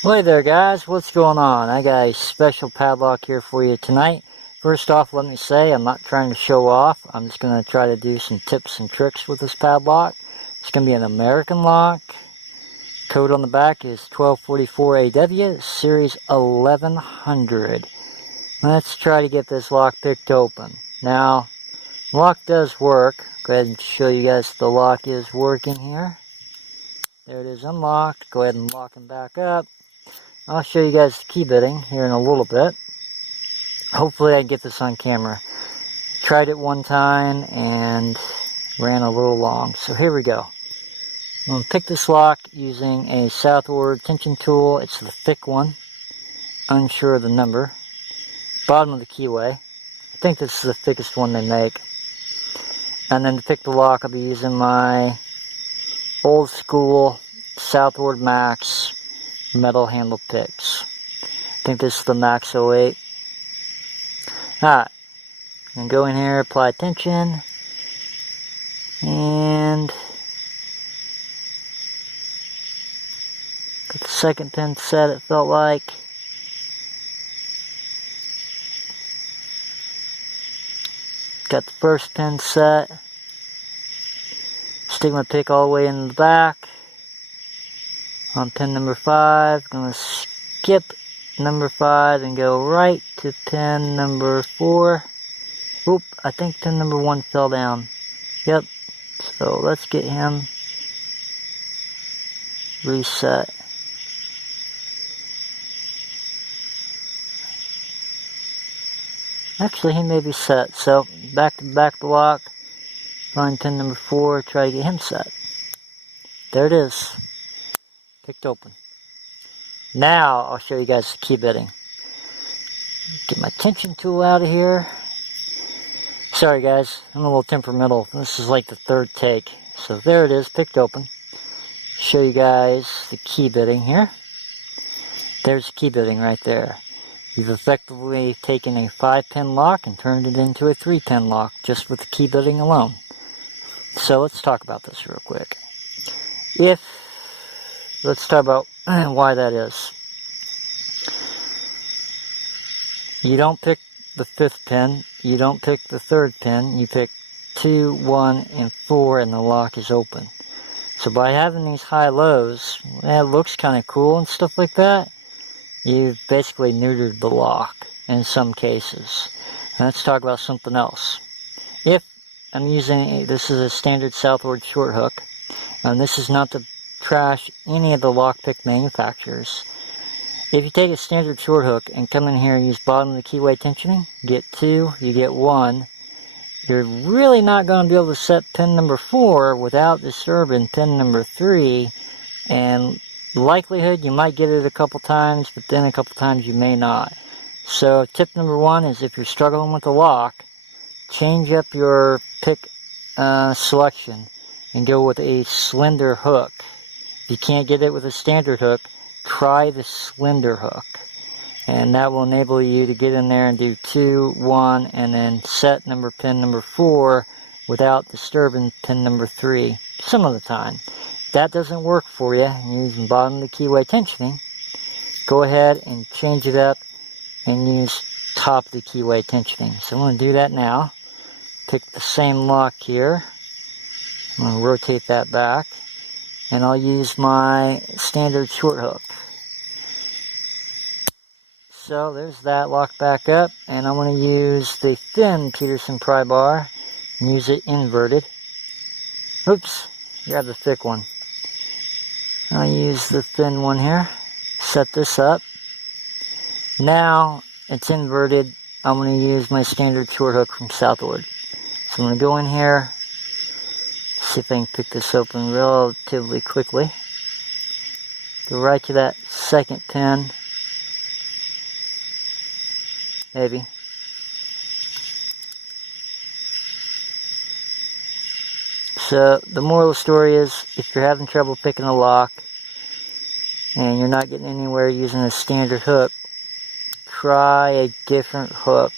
Hey there guys, what's going on? I got a special padlock here for you tonight. First off, let me say I'm not trying to show off. I'm just going to try to do some tips and tricks with this padlock. It's going to be an American lock. Code on the back is 1244AW, series 1100. Let's try to get this lock picked open. Now, the lock does work. Go ahead and show you guys the lock is working here. There it is unlocked. Go ahead and lock him back up. I'll show you guys the key bitting here in a little bit. Hopefully I can get this on camera. Tried it one time and ran a little long. So here we go. I'm going to pick this lock using a Southord tension tool. It's the thick one. Unsure of the number. Bottom of the keyway. I think this is the thickest one they make. And then to pick the lock I'll be using my old school Southord Max metal handle picks. I think this is the Max 08. Alright, and go in here, apply tension, and got the second pin set, it felt like. Got the first pin set. Stick my pick all the way in the back. On pin number 5, going to skip number 5 and go right to pin number 4. Oop, I think pin number 1 fell down. Yep, so let's get him reset. Actually, he may be set, so back to the lock, find pin number 4, try to get him set. There it is. Picked open. Now I'll show you guys the key bitting. Get my tension tool out of here. Sorry guys, I'm a little temperamental. This is like the third take. So there it is, picked open. Show you guys the key bitting here. There's the key bitting right there. You've effectively taken a 5-pin lock and turned it into a 3-pin lock just with the key bitting alone. So let's talk about this real quick. Let's talk about why that is. You don't pick the 5th pin, you don't pick the 3rd pin, you pick 2, 1, and 4 and the lock is open. So by having these high-lows, it looks kind of cool and stuff like that, you've basically neutered the lock in some cases. And let's talk about something else. If I'm using, this is a standard Southord short hook, and this is not to trash any of the lockpick manufacturers. If you take a standard short hook and come in here and use bottom of the keyway tensioning, you get 2, you get 1, you're really not going to be able to set pin number 4 without disturbing pin number 3, and likelihood you might get it a couple times, but then a couple times you may not. So tip number 1 is if you're struggling with the lock, change up your pick selection and go with a slender hook. If you can't get it with a standard hook, try the slender hook. And that will enable you to get in there and do 2, 1, and then set pin number 4 without disturbing pin number 3 some of the time. If that doesn't work for you, and you're using bottom of the keyway tensioning, go ahead and change it up and use top of the keyway tensioning. So I'm going to do that now. Pick the same lock here. I'm going to rotate that back. And I'll use my standard short hook. So there's that, lock back up, and I'm going to use the thin Peterson Pry Bar and use it inverted. Oops, grab the thick one. I'll use the thin one here, set this up. Now it's inverted, I'm going to use my standard short hook from Southord. So I'm going to go in here, see if I can pick this open relatively quickly. Go right to that second pin. Maybe. So the moral of the story is, if you're having trouble picking a lock and you're not getting anywhere using a standard hook, try a different hook.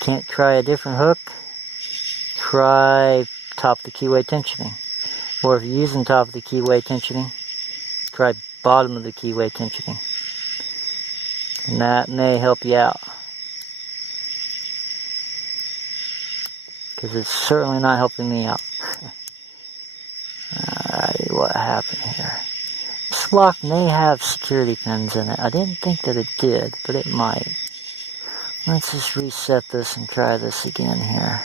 Can't try a different hook? Try top of the keyway tensioning. Or if you're using top of the keyway tensioning, try bottom of the keyway tensioning. And that may help you out, because it's certainly not helping me out. Alrighty, what happened here? This lock may have security pins in it. I didn't think that it did, but it might. Let's just reset this and try this again here.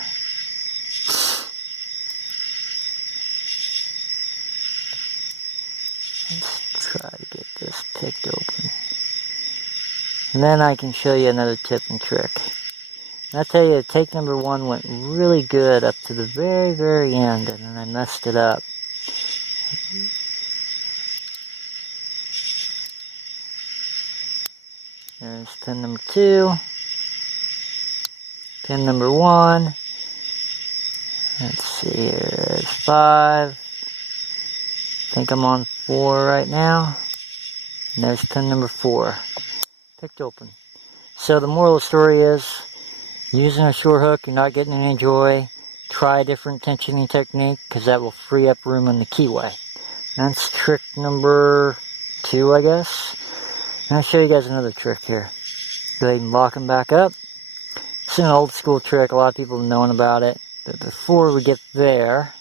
Let's try to get this picked open. And then I can show you another tip and trick. And I tell you, take number 1 went really good up to the very, very end, and then I messed it up. There's pin number 2. Pin number 1. Let's see here. There's 5. I think I'm on 4 right now. And there's pin number 4. Picked open. So the moral of the story is, using a short hook, you're not getting any joy. Try a different tensioning technique, because that will free up room in the keyway. That's trick number 2, I guess. And I'll show you guys another trick here. Go ahead and lock them back up. It's an old school trick. A lot of people have known about it. But before we get there,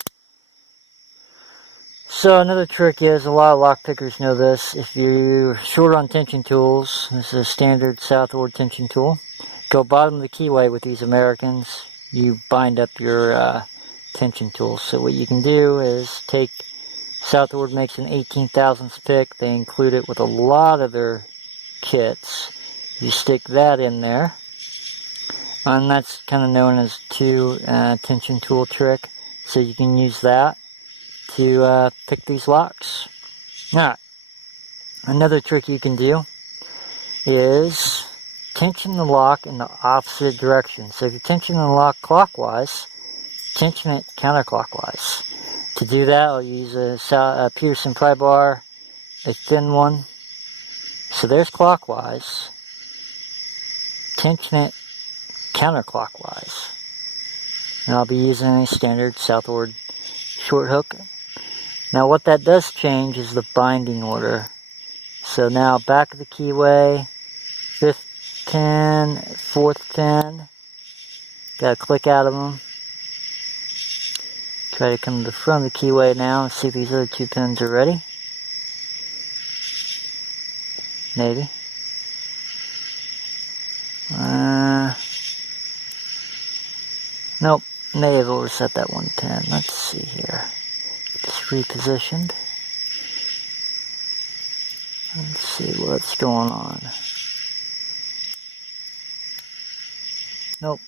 so another trick is, a lot of lock pickers know this. If you're short on tension tools, this is a standard Southord tension tool. Go bottom of the keyway with these Americans. You bind up your tension tools. So what you can do is take, Southord makes an 18 thousandths pick. They include it with a lot of their kits. You stick that in there. And that's kind of known as 2 tension tool trick. So you can use that to pick these locks. Alright. Another trick you can do is tension the lock in the opposite direction. So if you're tensioning the lock clockwise, tension it counterclockwise. To do that, I'll use a Peterson Pry Bar, a thin one. So there's clockwise. Tension it counterclockwise. And I'll be using a standard Southord short hook. Now what that does change is the binding order. So now back of the keyway, 5th pin, 4th pin. Gotta click out of them. Try to come to the front of the keyway now and see if these other 2 pins are ready. Maybe. Nope, may have overset that 1 pin. Let's see here. Get this repositioned. Let's see what's going on. Nope,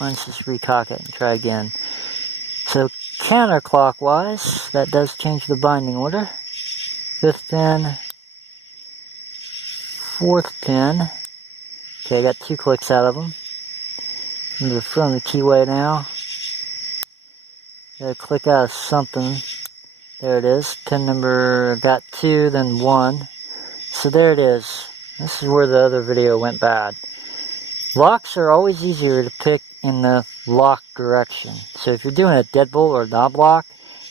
let's just recock it and try again. So counterclockwise, that does change the binding order. 5th pin, 4th pin. Okay, I got 2 clicks out of them. Into the front of the keyway now. Gotta click out of something. There it is. Pin number, got 2, then 1. So there it is. This is where the other video went bad. Locks are always easier to pick in the lock direction. So if you're doing a deadbolt or a knob lock,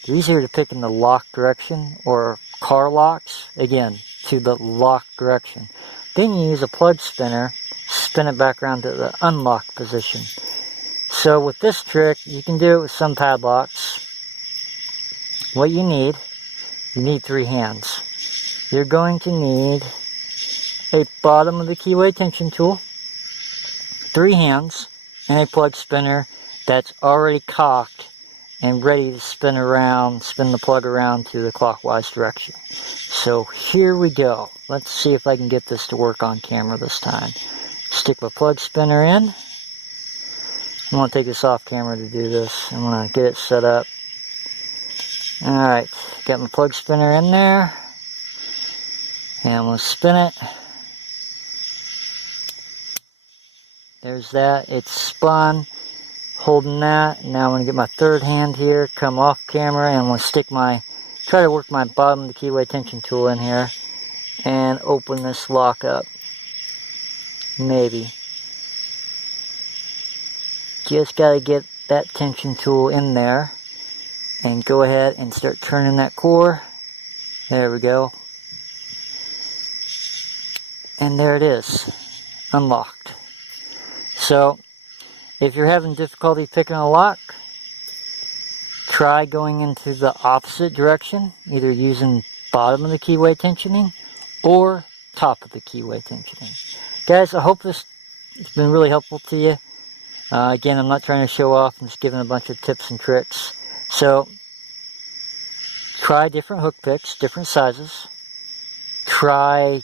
they're easier to pick in the lock direction, or car locks, again, to the lock direction. Then you use a plug spinner, spin it back around to the unlock position. So with this trick, you can do it with some padlocks. What you need 3 hands. You're going to need a bottom of the keyway tension tool, 3 hands, and a plug spinner that's already cocked and ready to spin the plug around to the clockwise direction. So here we go. Let's see if I can get this to work on camera this time. Stick my plug spinner in. I'm going to take this off camera to do this. I'm going to get it set up. Alright, got my plug spinner in there. And I'm going to spin it. There's that. It's spun. Holding that. Now I'm going to get my 3rd hand here, come off camera, and I'm going to try to work my bottom of the keyway tension tool in here and open this lock up. Maybe. Just got to get that tension tool in there and go ahead and start turning that core. There we go. And there it is, unlocked. So, if you're having difficulty picking a lock, try going into the opposite direction, either using bottom of the keyway tensioning or top of the keyway tensioning. Guys, I hope this has been really helpful to you. Again, I'm not trying to show off, I'm just giving a bunch of tips and tricks. So, try different hook picks, different sizes. Try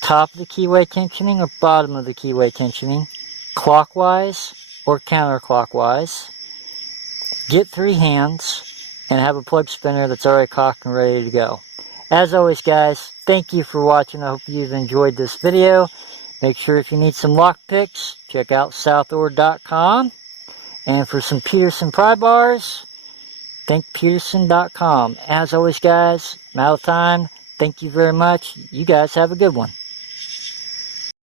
top of the keyway tensioning or bottom of the keyway tensioning, clockwise or counterclockwise. Get 3 hands and have a plug spinner that's already cocked and ready to go. As always, guys, thank you for watching. I hope you've enjoyed this video. Make sure if you need some lock picks, check out Southord.com. And for some Peterson pry bars, think Peterson.com. As always, guys, I'm out of time. Thank you very much. You guys have a good one.